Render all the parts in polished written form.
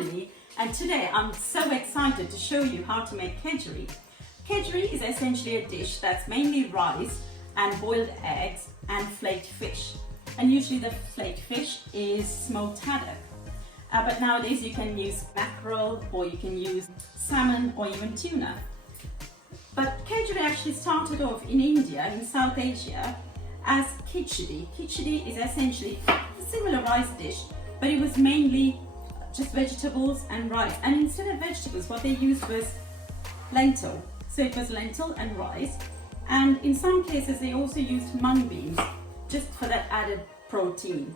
Shalini, and today I'm so excited to show you how to make Kedgeree. Kedgeree is essentially a dish that's mainly rice and boiled eggs and flaked fish. And usually the flaked fish is smoked haddock. But nowadays you can use mackerel, or you can use salmon, or even tuna. But Kedgeree actually started off in India, in South Asia, as Khichdi. Khichdi is essentially a similar rice dish, but it was mainly just vegetables and rice. And instead of vegetables, what they used was lentil. So it was lentil and rice. And in some cases, they also used mung beans, just for that added protein.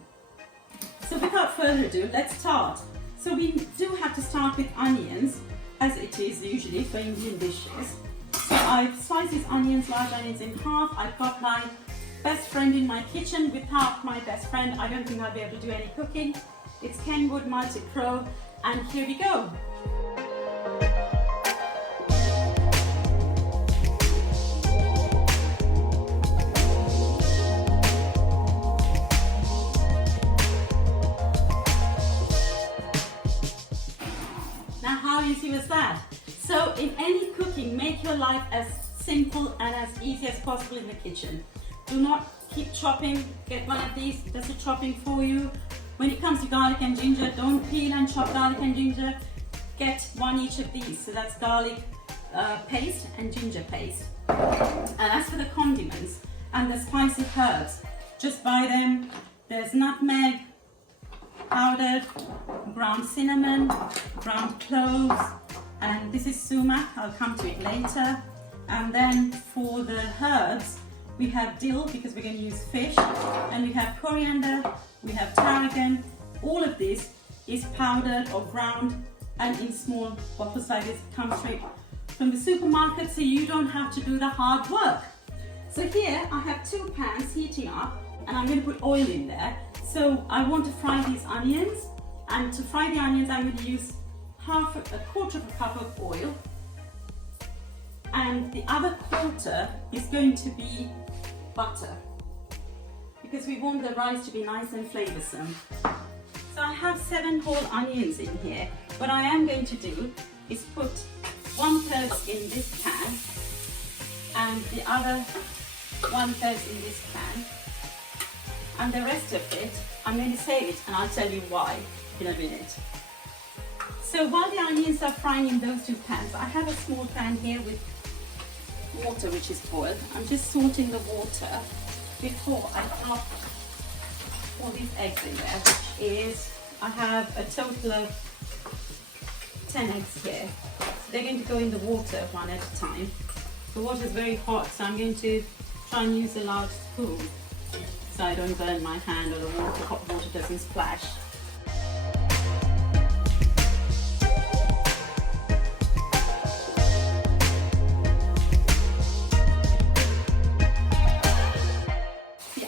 So without further ado, let's start. So we do have to start with onions, as it is usually for Indian dishes. So I've sliced these onions, large onions, in half. I've got my best friend in my kitchen. Without my best friend, I don't think I'll be able to do any cooking. It's Kenwood Multi-Pro, and here we go. Now how easy was that? So in any cooking, make your life as simple and as easy as possible in the kitchen. Do not keep chopping. Get one of these, does the chopping for you. When it comes to garlic and ginger, don't peel and chop garlic and ginger. Get one each of these. So that's garlic paste and ginger paste. And as for the condiments and the spicy herbs, just buy them. There's nutmeg, powdered, ground cinnamon, ground cloves, and this is sumac. I'll come to it later. And then for the herbs, we have dill, because we're going to use fish, and we have coriander, we have tarragon. All of this is powdered or ground and in small bottles like this. It comes straight from the supermarket, so you don't have to do the hard work. So here I have 2 pans heating up, and I'm going to put oil in there. So I want to fry these onions, and to fry the onions I'm going to use a quarter of a cup of oil, and the other quarter is going to be butter, because we want the rice to be nice and flavoursome. So I have 7 whole onions in here. What I am going to do is put 1/3 in this pan and the other 1/3 in this pan, and the rest of it I'm going to save it, and I'll tell you why in a minute. So while the onions are frying in those 2 pans, I have a small pan here with water which is boiled. I'm just salting the water before I pop all these eggs in there, which is, I have a total of 10 eggs here. So they're going to go in the water one at a time. The water is very hot, so I'm going to try and use a large spoon so I don't burn my hand, or the hot water doesn't splash.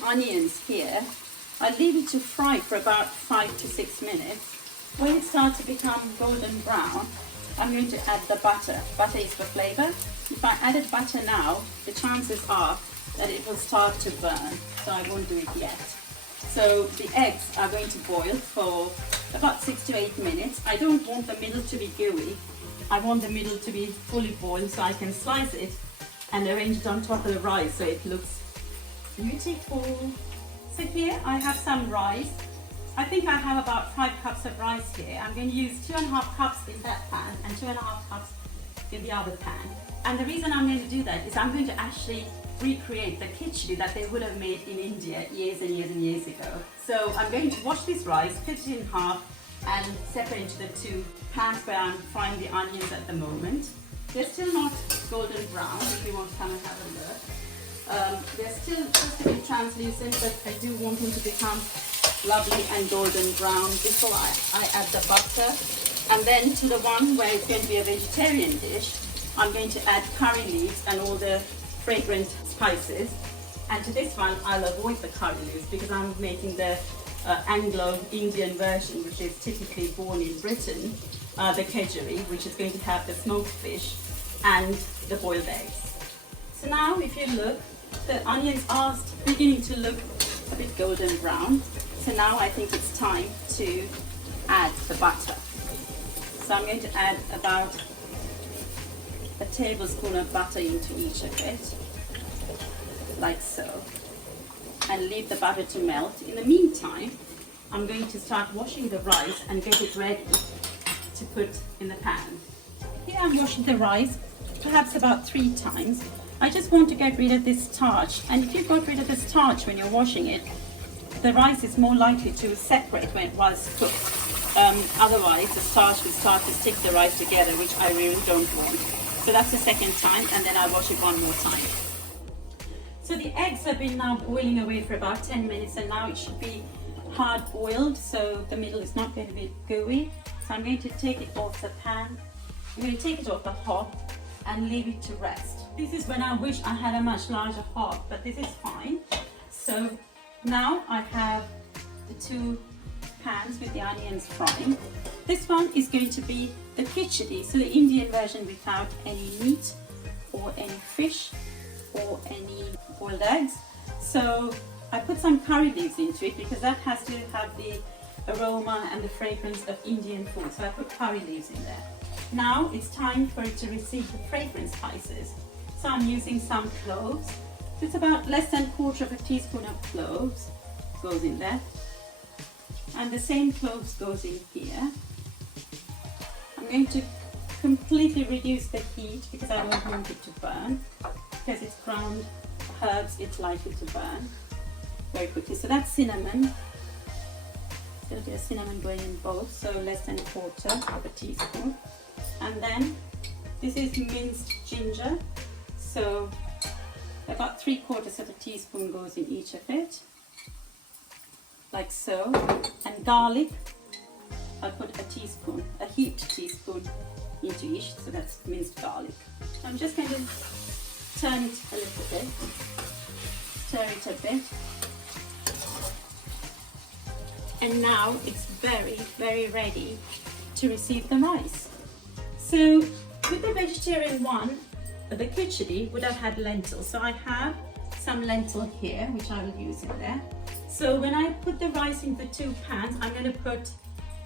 Onions here, I leave it to fry for about 5 to 6 minutes. When it starts to become golden brown, I'm going to add the butter. Butter is for flavour. If I added butter now, the chances are that it will start to burn, so I won't do it yet. So the eggs are going to boil for about 6 to 8 minutes. I don't want the middle to be gooey. I want the middle to be fully boiled, so I can slice it and arrange it on top of the rice so it looks beautiful. So here I have some rice. I think I have about 5 cups of rice here. I'm going to use 2.5 cups in that pan and 2.5 cups in the other pan. And the reason I'm going to do that is I'm going to actually recreate the khichdi that they would have made in India years and years and years ago. So I'm going to wash this rice, cut it in half, and separate into the 2 pans where I'm frying the onions at the moment. They're still not golden brown, if you want to come and have a look. They're still just a bit translucent, but I do want them to become lovely and golden brown before I add the butter. And then to the one where it's going to be a vegetarian dish, I'm going to add curry leaves and all the fragrant spices. And to this one, I'll avoid the curry leaves because I'm making the Anglo-Indian version, which is typically born in Britain, the Kedgeree, which is going to have the smoked fish and the boiled eggs. So now, if you look, the onions are beginning to look a bit golden brown. So now I think it's time to add the butter. So I'm going to add about a tablespoon of butter into each of it, like so, and leave the butter to melt. In the meantime, I'm going to start washing the rice and get it ready to put in the pan. Here I'm washing the rice, perhaps about 3 times. I just want to get rid of this starch, and if you got rid of the starch when you're washing it, the rice is more likely to separate when it was cooked. Otherwise, the starch will start to stick the rice together, which I really don't want. So that's the second time, and then I wash it one more time. So the eggs have been now boiling away for about 10 minutes, and now it should be hard boiled, so the middle is not going to be gooey. So I'm going to take it off the pan. I'm going to take it off the hob and leave it to rest. This is when I wish I had a much larger hob, but this is fine. So now I have the 2 pans with the onions frying. This one is going to be the Khichdi, so the Indian version without any meat or any fish or any boiled eggs. So I put some curry leaves into it because that has to have the aroma and the fragrance of Indian food. So I put curry leaves in there. Now it's time for it to receive the fragrance spices. So I'm using some cloves. It's about less than 1/4 teaspoon of cloves goes in there. And the same cloves goes in here. I'm going to completely reduce the heat because I don't want it to burn. Because it's ground herbs, it's likely to burn very quickly. So that's cinnamon. A little bit of cinnamon going in both, so less than 1/4 teaspoon. And then this is minced ginger. So about 3/4 teaspoon goes in each of it, like so. And garlic, I put a teaspoon, a heaped teaspoon into each, so that's minced garlic. So I'm just going to turn it a little bit, stir it a bit. And now it's very, very ready to receive the rice. So with the vegetarian one, the Khichdi would have had lentils. So I have some lentil here, which I will use in there. So when I put the rice into the 2 pans, I'm going to put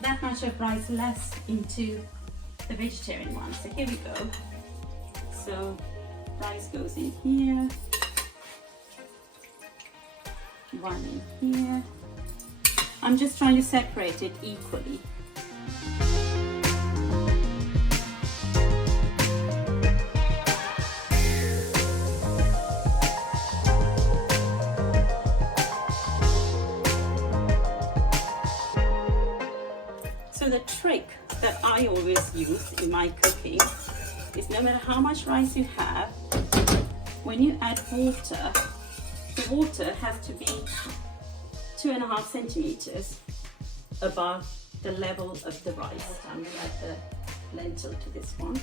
that much of rice less into the vegetarian one. So here we go. So rice goes in here, one in here. I'm just trying to separate it equally. So the trick that I always use in my cooking is no matter how much rice you have, when you add water, the water has to be 2.5 centimeters above the level of the rice. I'm going to add the lentil to this one.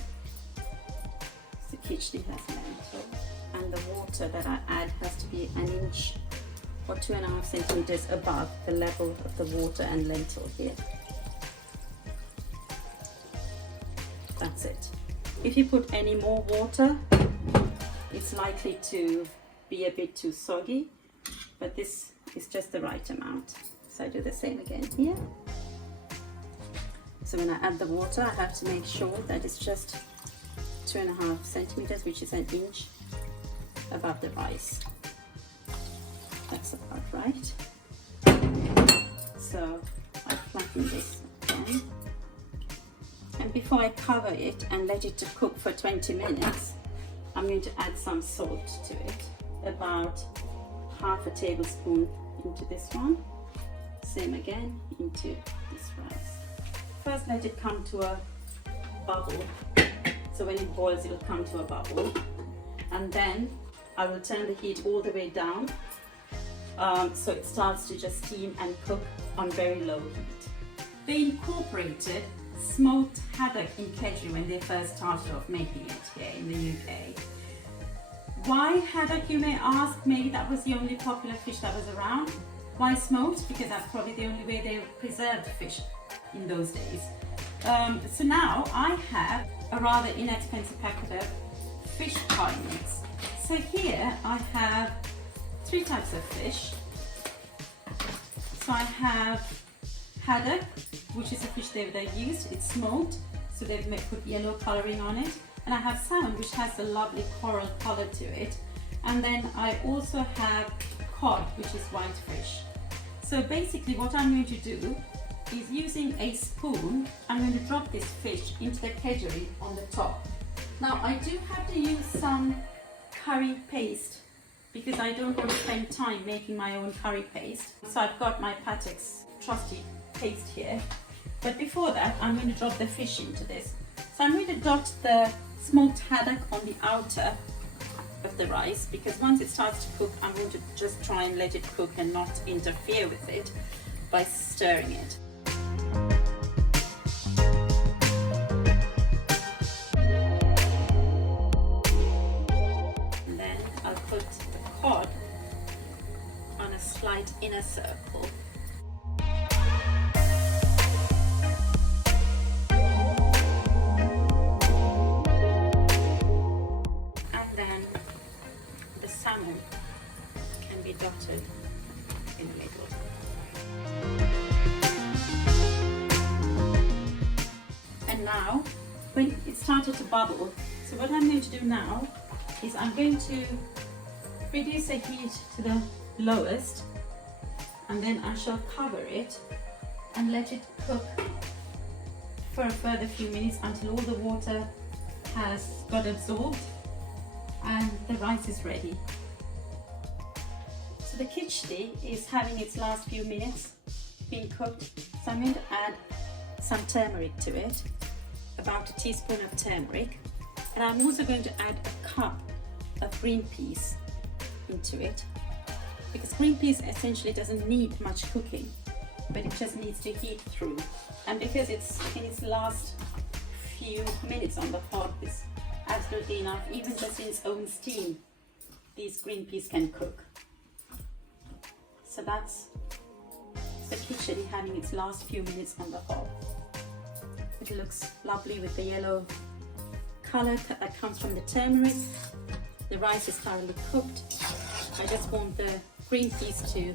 The Khichdi has lentil, and the water that I add has to be 1 inch or 2.5 centimeters above the level of the water and lentil here. That's it. If you put any more water, it's likely to be a bit too soggy, but this is just the right amount. So I do the same again here. So when I add the water, I have to make sure that it's just 2.5 centimeters, which is 1 inch above the rice. That's about right. So I flatten this again. And before I cover it and let it to cook for 20 minutes, I'm going to add some salt to it, about 1/2 tablespoon into this one. Same again into this rice. First let it come to a bubble. So when it boils, it'll come to a bubble. And then I will turn the heat all the way down. So it starts to just steam and cook on very low heat. They incorporated smoked haddock in Kedgeree when they first started off making it here in the UK. Why haddock, you may ask? Maybe that was the only popular fish that was around. Why smoked? Because that's probably the only way they preserved fish in those days. So now I have a rather inexpensive packet of fish pie mix. So here I have 3 types of fish. So I have haddock, which is a fish they used. It's smoked. so they've put yellow colouring on it. And I have salmon, which has a lovely coral colour to it. And then I also have cod, which is white fish. So basically what I'm going to do is, using a spoon, I'm going to drop this fish into the kedgeree on the top. Now I do have to use some curry paste because I don't want to spend time making my own curry paste. So I've got my Patek's trusty paste here. But before that, I'm going to drop the fish into this. So I'm going to dot the smoked haddock on the outer of the rice, because once it starts to cook, I'm going to just try and let it cook and not interfere with it by stirring it. And then I'll put the cod on a slight inner circle. Salmon can be dotted in the middle. And now, when it started to bubble, so what I'm going to do now is I'm going to reduce the heat to the lowest, and then I shall cover it and let it cook for a further few minutes until all the water has got absorbed and the rice is ready. So the khichdi is having its last few minutes being cooked. So I'm going to add some turmeric to it, about a teaspoon of turmeric. And I'm also going to add a cup of green peas into it, because green peas essentially doesn't need much cooking, but it just needs to heat through. And because it's in its last few minutes on the hob, it's absolutely enough. Even just in its own steam, these green peas can cook. So that's the khichdi having its last few minutes on the hob. It looks lovely with the yellow color that comes from the turmeric. The rice is thoroughly cooked. I just want the green peas to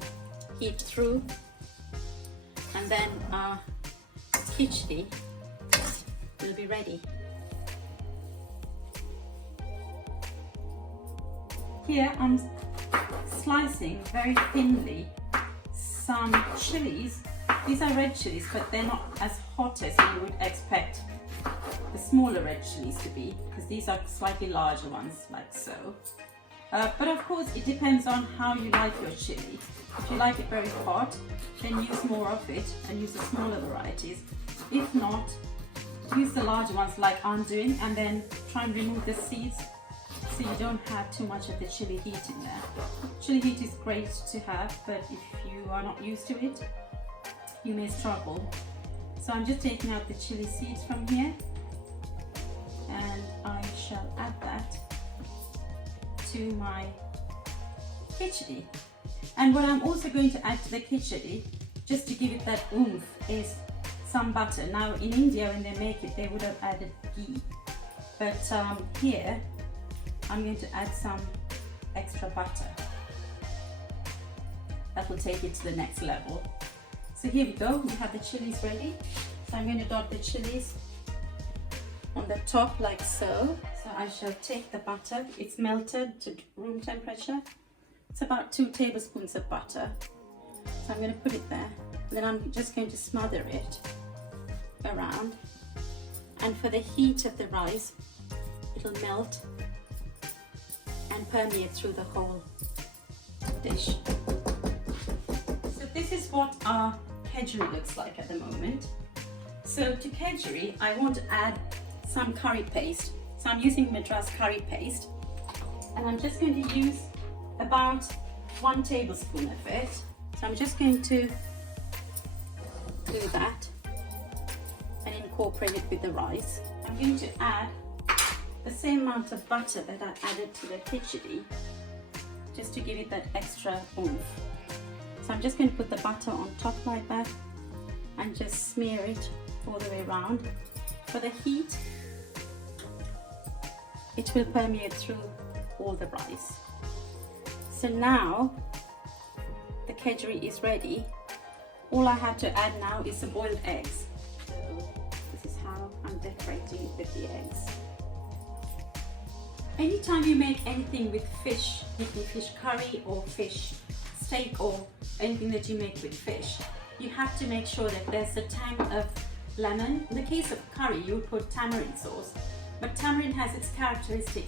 heat through, and then our khichdi will be ready. Here I'm slicing very thinly some chilies. These are red chilies, but they're not as hot as you would expect the smaller red chilies to be, because these are slightly larger ones, like so. But of course it depends on how you like your chili. If you like it very hot, then use more of it and use the smaller varieties. If not, use the larger ones like I'm doing, and then try and remove the seeds so you don't have too much of the chili heat in there. Chili heat is great to have, but if you are not used to it, you may struggle. So I'm just taking out the chili seeds from here, and I shall add that to my khichdi. And what I'm also going to add to the khichdi, just to give it that oomph, is some butter. Now in India, when they make it, they would have added ghee, but here I'm going to add some extra butter. That will take it to the next level. So here we go, we have the chilies ready. So I'm going to dot the chilies on the top like so. So I shall take the butter, it's melted to room temperature. It's about 2 tablespoons of butter. So I'm going to put it there, and then I'm just going to smother it around. And for the heat of the rice, it'll melt and permeate through the whole dish. So this is what our kedgeree looks like at the moment. So to kedgeree, I want to add some curry paste. So I'm using Madras curry paste, and I'm just going to use about 1 tablespoon of it. So I'm just going to do that and incorporate it with the rice. I'm going to add the same amount of butter that I added to the khichdi, just to give it that extra oomph. So I'm just going to put the butter on top like that and just smear it all the way around. For the heat, it will permeate through all the rice. So now the kedgeree is ready. All I have to add now is the boiled eggs. So this is how I'm decorating with the eggs. Anytime you make anything with fish, making fish curry or fish steak or anything that you make with fish, you have to make sure that there's a tang of lemon. In the case of curry, you would put tamarind sauce, but tamarind has its characteristic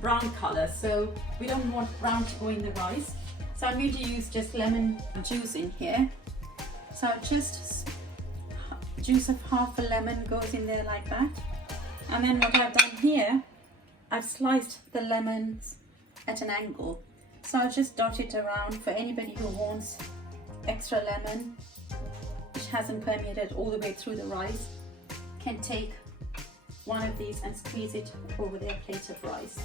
brown color, so we don't want brown to go in the rice. So I'm going to use just lemon juice in here. So just juice of half a lemon goes in there like that. And then what I've done here, I've sliced the lemons at an angle. So I'll just dot it around for anybody who wants extra lemon, which hasn't permeated all the way through the rice, can take one of these and squeeze it over their plate of rice.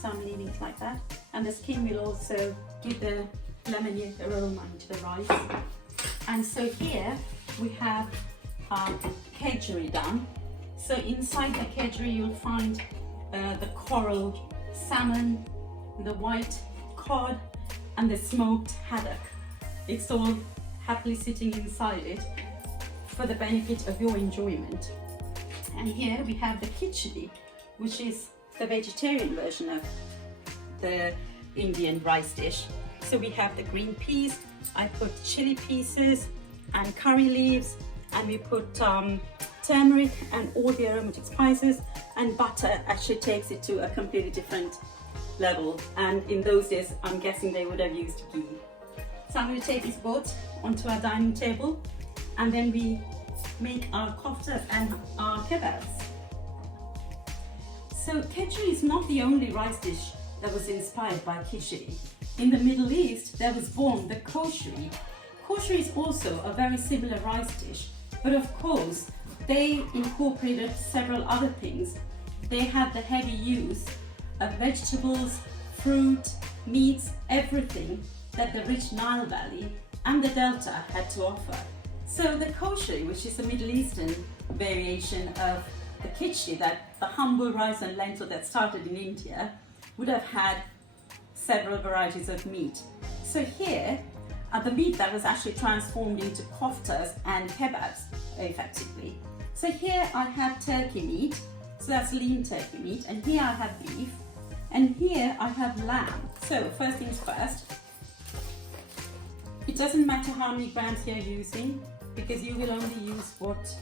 So I'm leaving it like that. And the skin will also give the lemony aroma into the rice. And so here we have Kedgeree done. So inside the Kedgeree you'll find the coral salmon, the white cod, and the smoked haddock. It's all happily sitting inside it for the benefit of your enjoyment. And here we have the Khichdi, which is the vegetarian version of the Indian rice dish. So we have the green peas, I put chili pieces and curry leaves, and we put turmeric and all the aromatic spices, and butter actually takes it to a completely different level. And in those days, I'm guessing they would have used ghee. So I'm going to take these both onto our dining table, and then we make our koftas and our kebabs. So Kedgeree is not the only rice dish that was inspired by Khichdi. In the Middle East, there was born the Koshary. Koshary is also a very similar rice dish, but of course, they incorporated several other things. They had the heavy use of vegetables, fruit, meats, everything that the rich Nile Valley and the Delta had to offer. So the Koshary, which is a Middle Eastern variation of the Khichdi, that the humble rice and lentil that started in India, would have had several varieties of meat. So here, the meat that was actually transformed into koftas and kebabs effectively. So here I have turkey meat, so that's lean turkey meat, and here I have beef, and here I have lamb. So first things first, it doesn't matter how many grams you're using, because you will only use what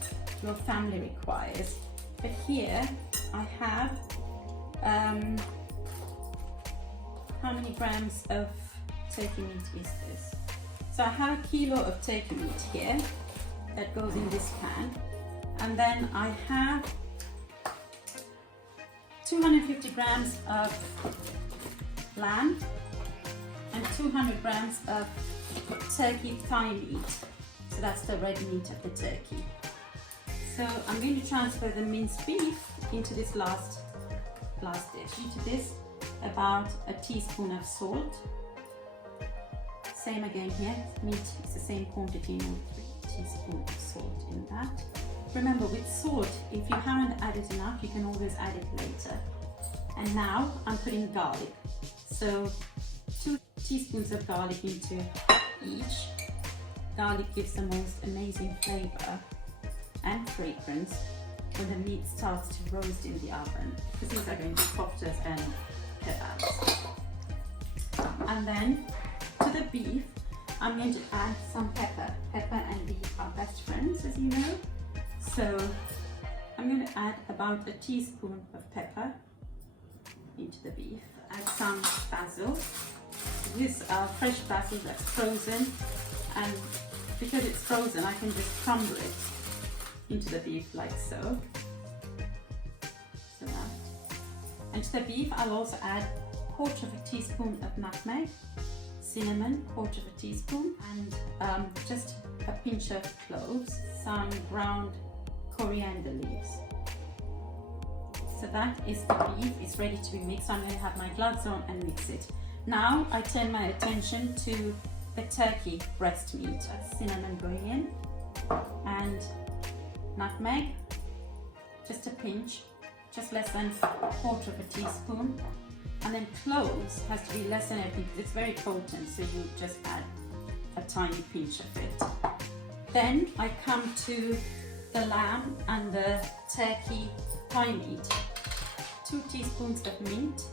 your family requires. But here I have, how many grams of turkey meat is this? So I have a kilo of turkey meat here that goes in this pan, and then I have 250 grams of lamb and 200 grams of turkey thigh meat. So that's the red meat of the turkey. So I'm going to transfer the minced beef into this last dish. Into this, about a teaspoon of salt. Same again here, meat is the same quantity, 3 teaspoons of salt in that. Remember, with salt, if you haven't added enough, you can always add it later. And now I'm putting garlic. So 2 teaspoons of garlic into each. Garlic gives the most amazing flavor and fragrance when the meat starts to roast in the oven. Because these are going to be koftas and kebabs. And then to the beef, I'm going to add some pepper. Pepper and beef are best friends, as you know. So I'm going to add about a teaspoon of pepper into the beef. Add some basil. This fresh basil that's frozen, and because it's frozen, I can just crumble it into the beef like so. So that. And to the beef, I'll also add 1/4 of a teaspoon of nutmeg, cinnamon, 1/4 of a teaspoon, and just a pinch of cloves, some ground coriander leaves. So that is the beef, it's ready to be mixed. So I'm going to have my gloves on and mix it. Now I turn my attention to the turkey breast meat. Cinnamon going in, and nutmeg, just a pinch, just less than 1/4 of a teaspoon. And then cloves has to be less than everything because it's very potent, so you just add a tiny pinch of it. Then I come to the lamb and the turkey thigh meat. 2 teaspoons of mint.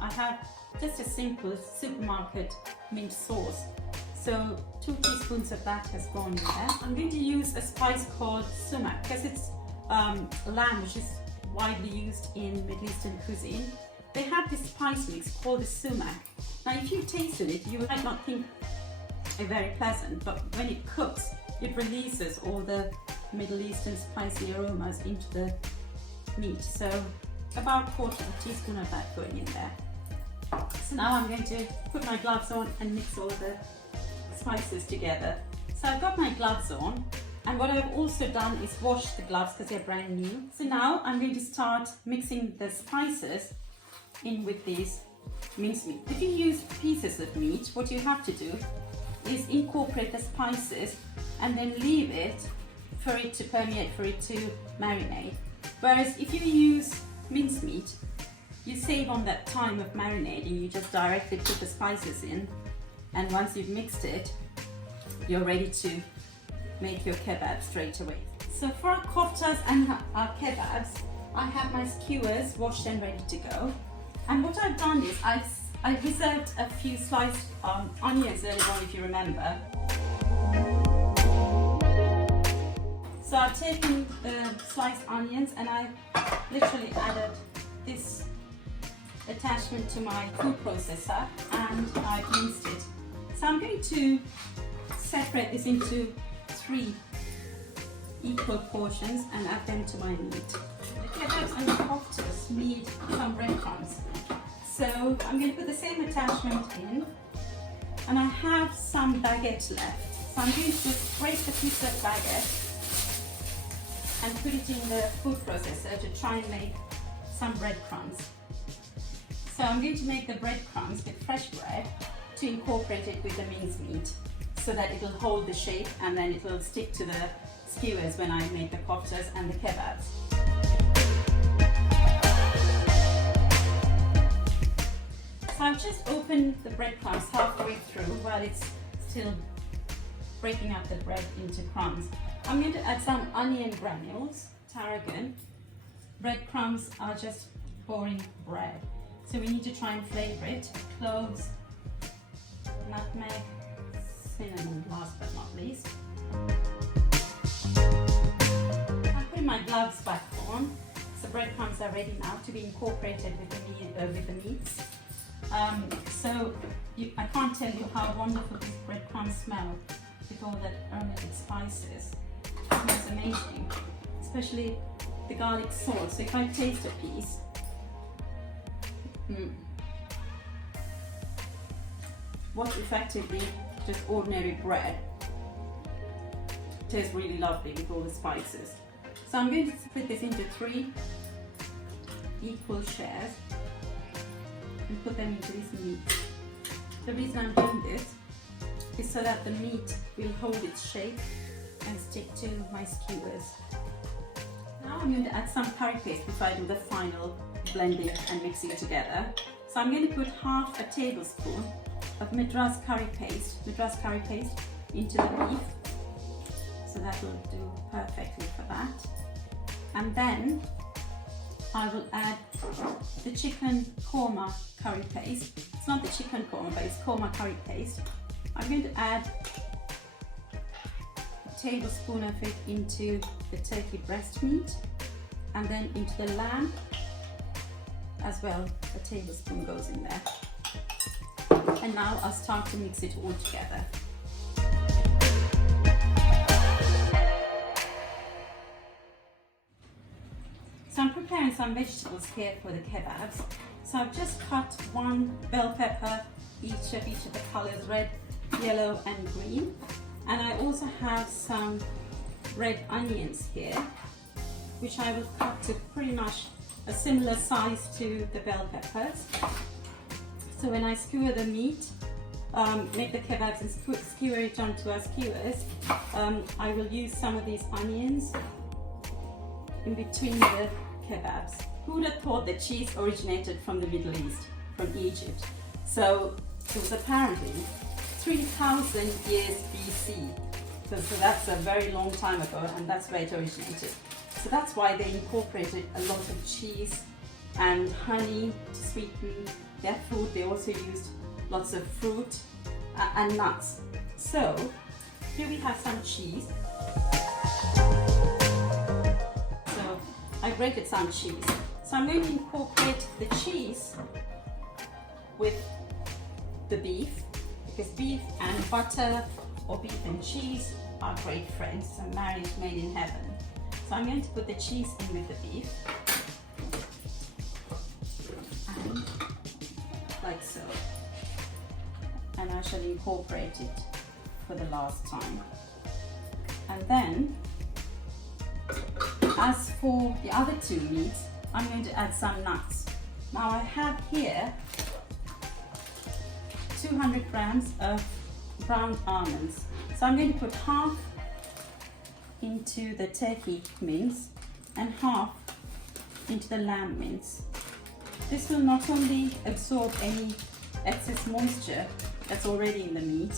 I have just a simple supermarket mint sauce. So 2 teaspoons of that has gone there. I'm going to use a spice called sumac because it's lamb, which is widely used in Middle Eastern cuisine. They have this spice mix called the sumac. Now if you tasted it, you might not think it's very pleasant, but when it cooks, it releases all the Middle Eastern spicy aromas into the meat. So about 1/4 teaspoon of that going in there. So now I'm going to put my gloves on and mix all the spices together. So I've got my gloves on, and what I've also done is wash the gloves because they're brand new. So now I'm going to start mixing the spices in with these mincemeat. If you use pieces of meat, what you have to do is incorporate the spices and then leave it for it to permeate, for it to marinate. Whereas if you use mincemeat, you save on that time of marinating. You just directly put the spices in, and once you've mixed it, you're ready to make your kebab straight away. So for our koftas and our kebabs, I have my skewers washed and ready to go. And what I've done is I reserved a few sliced onions earlier on, if you remember. So I've taken the sliced onions and I literally added this attachment to my food processor and I've minced it. So I'm going to separate this into 3 equal portions and add them to my meat. The kebabs and the koftas need some breadcrumbs. So I'm going to put the same attachment in, and I have some baguette left. So I'm going to just break the piece of baguette and put it in the food processor to try and make some breadcrumbs. So I'm going to make the breadcrumbs with fresh bread to incorporate it with the mincemeat so that it will hold the shape and then it will stick to the skewers when I make the koftas and the kebabs. So I've just opened the breadcrumbs halfway through while it's still breaking up the bread into crumbs. I'm going to add some onion granules, tarragon. Breadcrumbs are just boring bread, so we need to try and flavour it. Cloves, nutmeg, cinnamon, last but not least. I'm putting my gloves back on. So breadcrumbs are ready now to be incorporated with the meats. I can't tell you how wonderful these breadcrumbs smell with all that aromatic spices. It smells amazing, especially the garlic sauce. So if I taste a piece, what's effectively just ordinary bread tastes really lovely with all the spices. So I'm going to split this into 3 equal shares and put them into this meat. The reason I'm doing this is so that the meat will hold its shape and stick to my skewers. Now I'm going to add some curry paste before I do the final blending and mixing together. So I'm going to put half a tablespoon of Madras curry paste into the beef. So that will do perfectly for that. And then I will add the chicken korma curry paste. It's not the chicken korma, but it's korma curry paste. I'm going to add a tablespoon of it into the turkey breast meat, and then into the lamb as well. A tablespoon goes in there. And now I'll start to mix it all together. So I'm preparing some vegetables here for the kebabs. So I've just cut 1 bell pepper, each of the colors, red, yellow and green. And I also have some red onions here, which I will cut to pretty much a similar size to the bell peppers. So when I skewer the meat, make the kebabs and skewer it onto our skewers, I will use some of these onions in between the kebabs. Who would have thought that cheese originated from the Middle East, from Egypt? So it was apparently 3000 years BC So that's a very long time ago, and that's where it originated. So that's why they incorporated a lot of cheese and honey to sweeten their food. They also used lots of fruit and nuts. So here we have some cheese. So I grated some cheese. So I'm going to incorporate the cheese with the beef, because beef and butter or beef and cheese are great friends. It's a marriage made in heaven. So I'm going to put the cheese in with the beef, and like so. And I shall incorporate it for the last time. And then, as for the other two meats, I'm going to add some nuts. Now I have here 200 grams of ground almonds. So I'm going to put half into the turkey mince and half into the lamb mince. This will not only absorb any excess moisture that's already in the meat,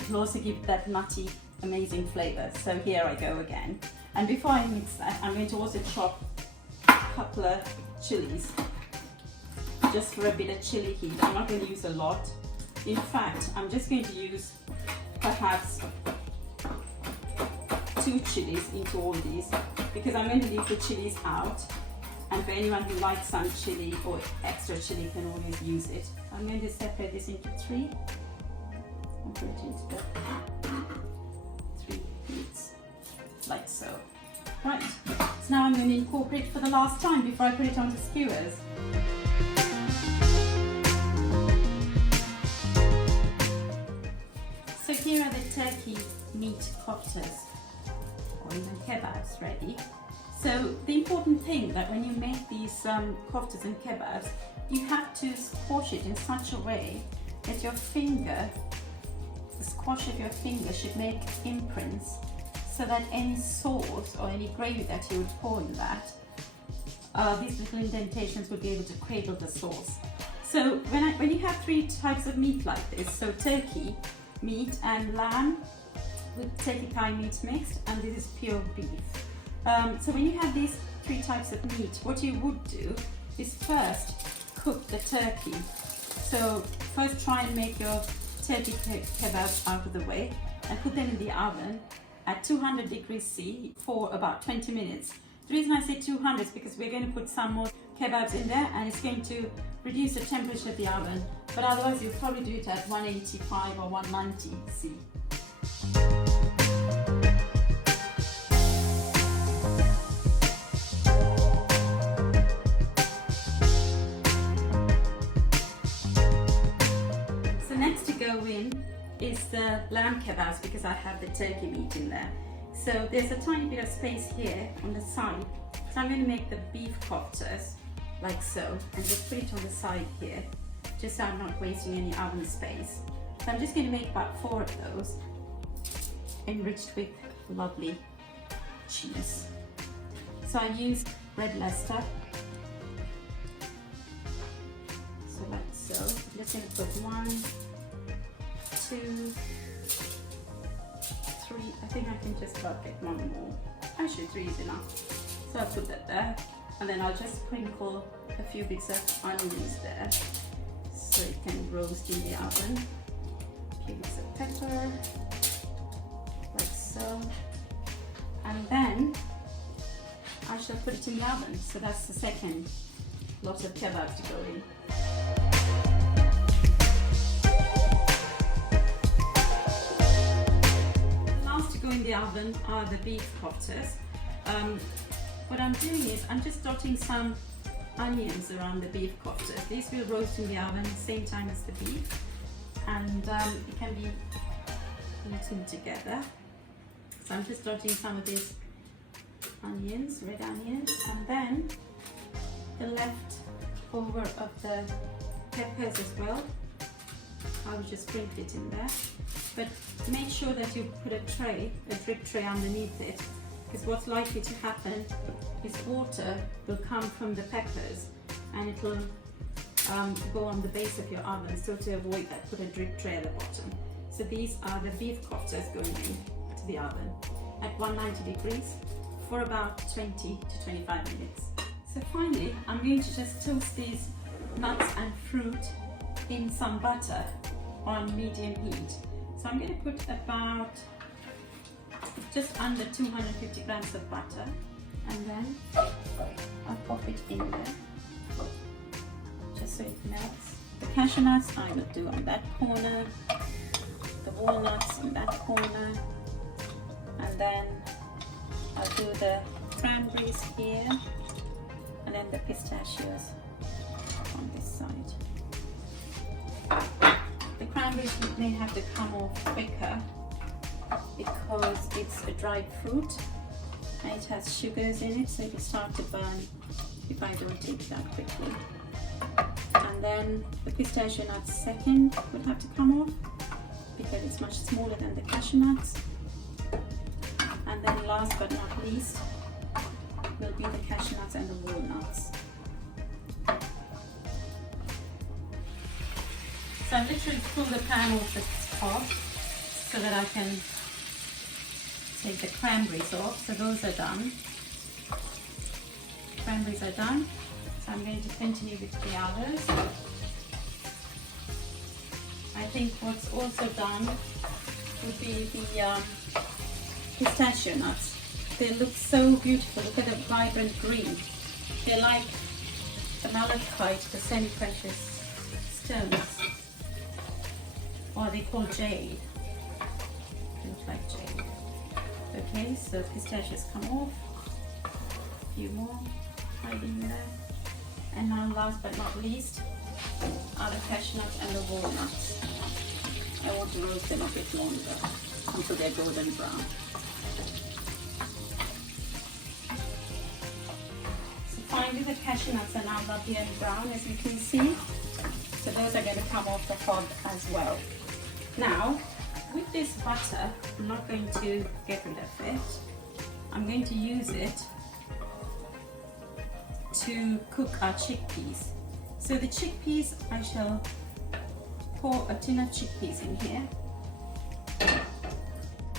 it will also give that nutty, amazing flavor. So here I go again. And before I mix that, I'm going to also chop a couple of chilies, just for a bit of chili heat. I'm not going to use a lot. In fact, I'm just going to use perhaps 2 chilies into all these, because I'm going to leave the chilies out, and for anyone who likes some chili or extra chili can always use it. I'm going to separate this into 3 and put it into the 3 bits, like so. Right, so now I'm going to incorporate for the last time before I put it onto skewers. So here are the turkey meat koftas, or even kebabs, ready. So the important thing that when you make these koftas and kebabs, you have to squash it in such a way that your finger, the squash of your finger should make imprints, so that any sauce or any gravy that you would pour in that, these little indentations will be able to cradle the sauce. So when you have 3 types of meat like this, so turkey meat and lamb with turkey thigh meat mixed, and this is pure beef. So when you have these 3 types of meat, what you would do is first cook the turkey. So first try and make your turkey kebabs out of the way and put them in the oven at 200 degrees C for about 20 minutes. The reason I say 200 is because we're going to put some more kebabs in there, and it's going to reduce the temperature of the oven, but otherwise you'll probably do it at 185 or 190 C. So next to go in is the lamb kebabs, because I have the turkey meat in there. So there's a tiny bit of space here on the side. So I'm going to make the beef koftas like so, and just put it on the side here, just so I'm not wasting any oven space. So I'm just going to make about 4 of those, enriched with lovely cheese. So I used red Leicester. So like so. I'm just going to put 1, 2, 3. I think I can just about get 1 more. Actually 3 is enough. So I'll put that there, and then I'll just sprinkle a few bits of onions there, so it can roast in the oven. A few bits of pepper, like so. And then I shall put it in the oven. So that's the second lot of kebabs to go in. The last to go in the oven are the beef koftas. What I'm doing is I'm just dotting some onions around the beef koftas. These will roast in the oven at the same time as the beef, and it can be eaten together. So I'm just dotting some of these onions, red onions, and then the leftover of the peppers as well. I will just sprinkle it in there, but make sure that you put a drip tray underneath it, because what's likely to happen is water will come from the peppers and it will go on the base of your oven. So to avoid that, put a drip tray at the bottom. So these are the beef koftas going in. into the oven at 190 degrees for about 20 to 25 minutes. So finally, I'm going to just toast these nuts and fruit in some butter on medium heat. So I'm going to put about just under 250 grams of butter, and then I'll pop it in there just so it melts. The cashew nuts I will do on that corner, the walnuts in that corner, and then I'll do the cranberries here, and then the pistachios on this side. The cranberries may have to come off quicker because it's a dried fruit and it has sugars in it, so it will start to burn if I don't take it out quickly. And then the pistachio nuts second would have to come off because it's much smaller than the cashew nuts. And then last but not least will be the cashew nuts and the walnuts. So I literally pull the pan off the top so that I can take the cranberries off. So those are done. Cranberries are done. So I'm going to continue with the others. I think what's also done would be the pistachio nuts. They look so beautiful. Look at the vibrant green. They're like the malachite, the semi-precious stones, or they call jade. They look like jade. Okay, so pistachios come off. A few more hiding there. And now last but not least are the cashew nuts and the walnuts. I want to roast them a bit longer until they're golden brown. So finally the cashew nuts are now lovely and brown, as you can see. So those are going to come off the hob as well. Now, with this butter, I'm not going to get rid of it. I'm going to use it to cook our chickpeas. So the chickpeas, I shall pour a tin of chickpeas in here.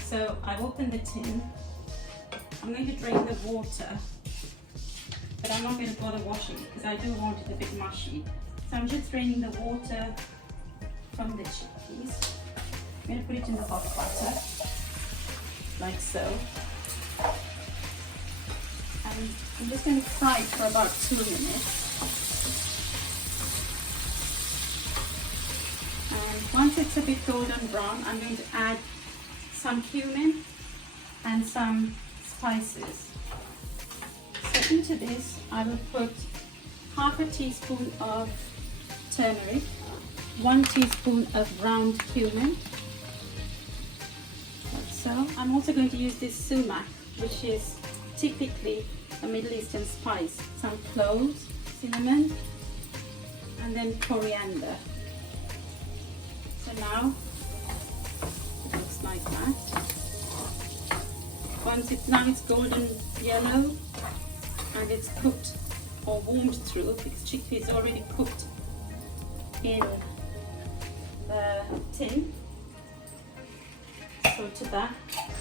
So I open the tin. I'm going to drain the water, but I'm not going to bother washing it because I do want it a bit mushy. So I'm just draining the water from the chickpeas. I'm going to put it in the hot butter, like so. And I'm just going to fry it for about 2 minutes. And once it's a bit golden brown, I'm going to add some cumin and some spices. So into this, I will put half a teaspoon of turmeric, 1 teaspoon of ground cumin. Like so. I'm also going to use this sumac, which is typically a Middle Eastern spice. Some cloves, cinnamon, and then coriander. So now it looks like that. Once it's golden yellow and it's cooked or warmed through, because chickpea is already cooked in the tin. So to that,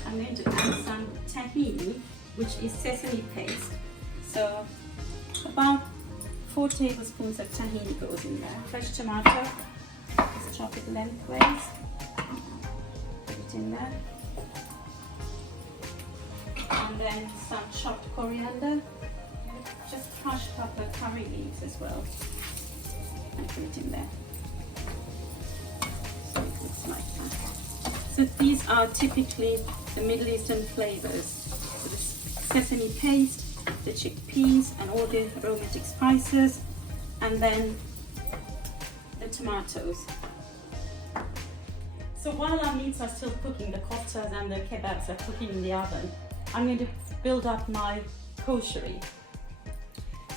I'm going to add some tahini, which is sesame paste. So about 4 tablespoons of tahini goes in there. Fresh tomato, just chop it lengthways, put it in there. And then some chopped coriander, just crushed up the curry leaves as well, and put it in there. So it looks like that. So these are typically the Middle Eastern flavors. So the sesame paste, the chickpeas, and all the aromatic spices, and then the tomatoes. So while our meats are still cooking, the koftas and the kebabs are cooking in the oven, I'm going to build up my koshary.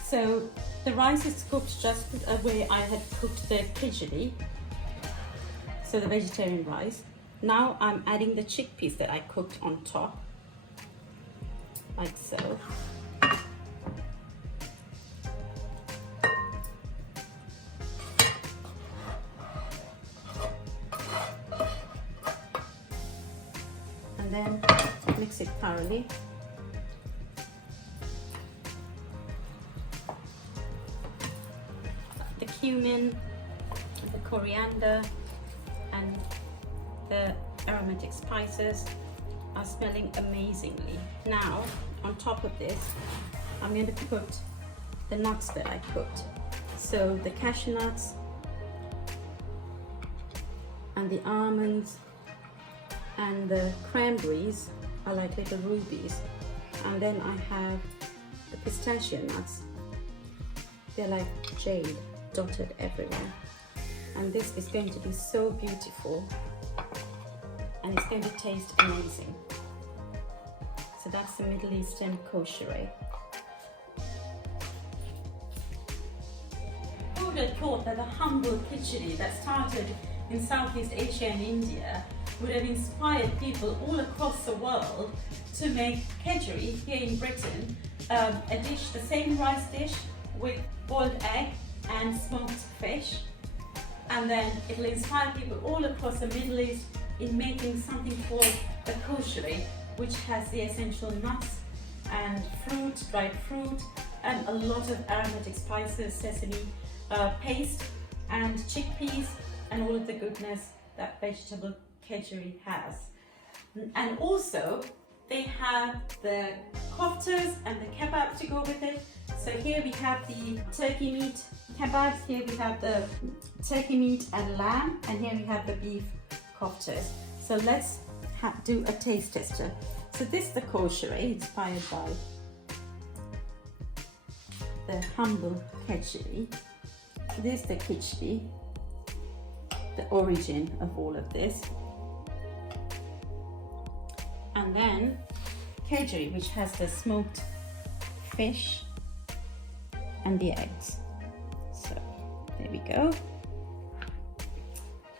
So the rice is cooked just the way I had cooked the khichdi, so the vegetarian rice. Now I'm adding the chickpeas that I cooked on top, like so. And then it thoroughly. The cumin, the coriander, and the aromatic spices are smelling amazingly. Now, on top of this, I'm going to put the nuts that I cooked. So the cashew nuts and the almonds and the cranberries are like little rubies. And then I have the pistachio nuts. They're like jade, dotted everywhere. And this is going to be so beautiful, and it's going to taste amazing. So that's the Middle Eastern Koshary. Who would have thought that the humble Khichdi that started in Southeast Asia and India would have inspired people all across the world to make Kedgeree here in Britain, a dish, the same rice dish with boiled egg and smoked fish. And then it'll inspire people all across the Middle East in making something called the Koshary, which has the essential nuts and fruit, dried fruit, and a lot of aromatic spices, sesame paste, and chickpeas, and all of the goodness that vegetable Kedgeree has. And also, they have the Koftas and the Kebabs to go with it. So here we have the turkey meat kebabs, here we have the turkey meat and lamb, and here we have the beef Koftas. So let's do a taste tester. So this is the Koshary, inspired by the humble Khichdi. This is the Khichdi, the origin of all of this. And then Kedgeree, which has the smoked fish and the eggs. So there we go.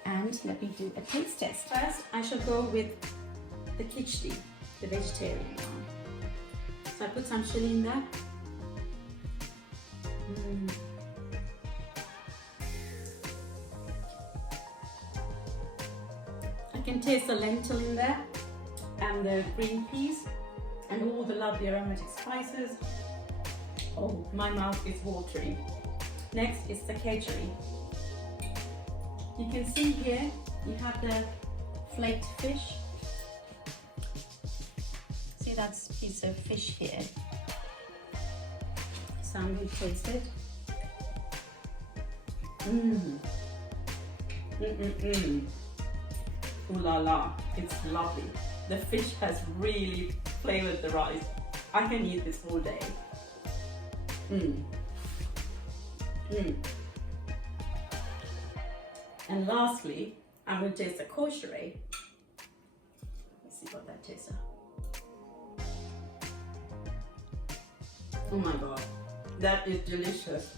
And let me do a taste test. First, I shall go with the Khichdi, the vegetarian one. So I put some chili in there. I can taste the lentil in there, and the green peas, and all the lovely aromatic spices. Oh, my mouth is watering. Next is the Kedgeree. You can see here, you have the flaked fish. See, that's a piece of fish here. So I'm going to taste it. Ooh la la, it's lovely. The fish has really flavored the rice. I can eat this all day. And lastly, I'm going to taste the Koshary. Let's see what that tastes like. Oh my god, that is delicious.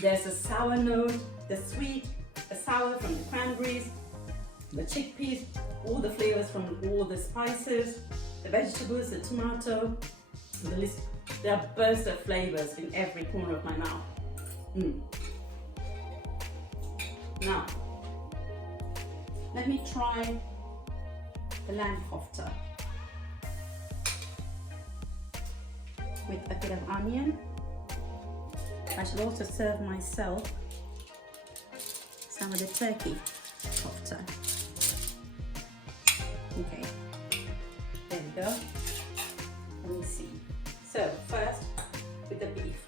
There's a sour note, the sweet, the sour from the cranberries, the chickpeas, all the flavors from all the spices, the vegetables, the tomato, the list. There are bursts of flavors in every corner of my mouth. Now, let me try the lamb kofta with a bit of onion. I shall also serve myself some of the turkey kofta. Okay, there we go. Let me see. So first with the beef.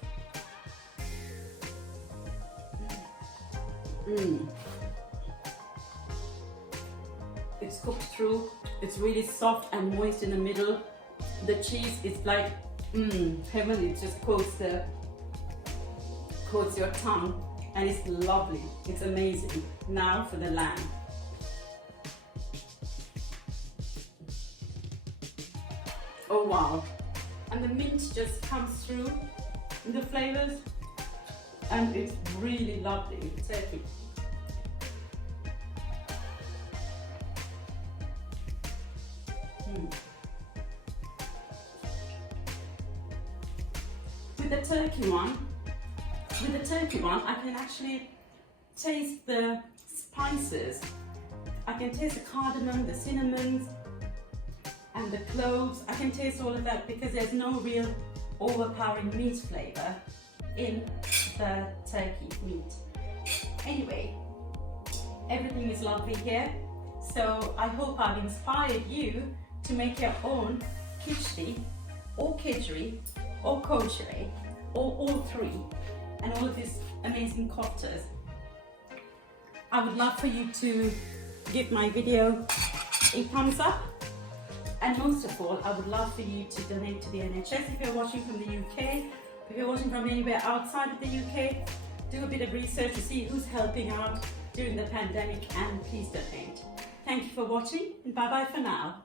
It's cooked through. It's really soft and moist in the middle. The cheese is like heaven. It just coats your tongue, and it's lovely. It's amazing. Now for the lamb. Oh wow! And the mint just comes through in the flavors, and it's really lovely. Turkey. With the turkey one, I can actually taste the spices. I can taste the cardamom, the cinnamons, and the cloves. I can taste all of that because there's no real overpowering meat flavor in the turkey meat. Anyway, everything is lovely here. So I hope I've inspired you to make your own Khichdi or Kedgeree or Koshary or all three, and all of these amazing koftas. I would love for you to give my video a thumbs up, and most of all, I would love for you to donate to the NHS if you're watching from the UK. If you're watching from anywhere outside of the UK, do a bit of research to see who's helping out during the pandemic, and please donate. Thank you for watching, and bye bye for now.